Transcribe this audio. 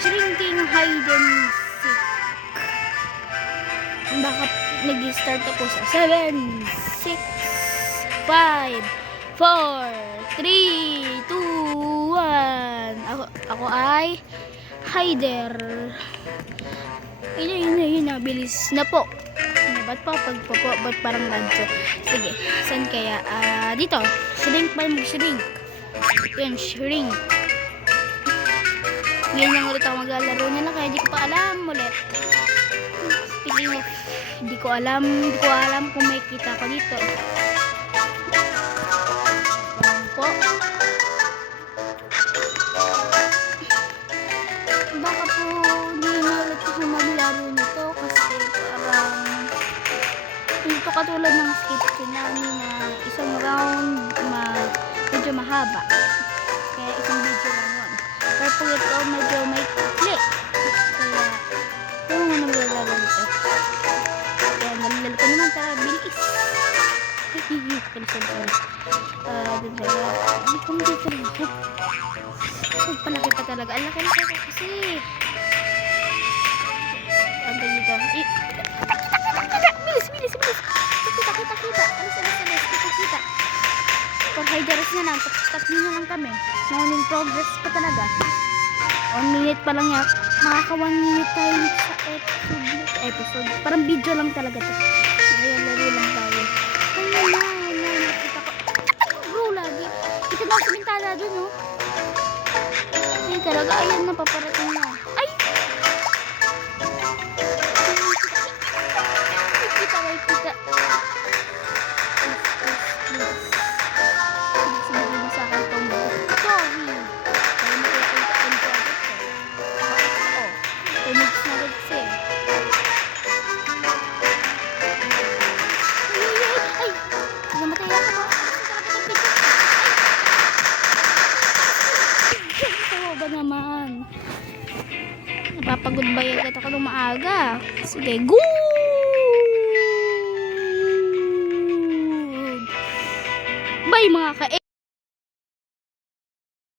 shrinking hide and seek. Baka nag-start ako sa 7, 6, 5, 4, 3, 2, 1. Ako ay hider. Yun na, bilis na po. Ba't parang radyo? Sige, saan kaya? Dito, shrink pa mag-shrink. Yan, shrink. Ngayon lang ulit ako maglalaro niya na, kaya di ko pa alam ulit. Speaking of, di ko alam kung may kita ko dito. Ayan po. Baka po hindi na ulit ako maglaro nito kasi parang ito katulad ng skip namin na isang round medyo mahaba. Kaya isang video lang yun. Pero po ito medyo may click. Kaya kung ano maglalaro nito. Kaya nalilalo ko naman sa bilis. Hindi ko dito rin. Palaki pa talaga. Ang laki ko kasi. Ang dito. Bilis. Kita. Alis. Kita. For hiders na lang. Tatlo na lang kami. Morning progress pa talaga. 1 minute pa lang yan. Makaka 1 minute tayo sa episode. Parang video lang talaga to. Kaya laro lang tayo. Nakita ko. Bro, lagi. Kita na sa bintana dun, no? Hindi talaga. Ayan na, paparating na. Ay! Kita. Sinabi mo sa akin itong sorry. Kaya mo kaya kayo agad ko. Tumigs na agad kasi. Ay! Namatay ako. Ay! Ba naman? Napapag-goodbye agad ako ng maaga. Sige, good! Bye mga ka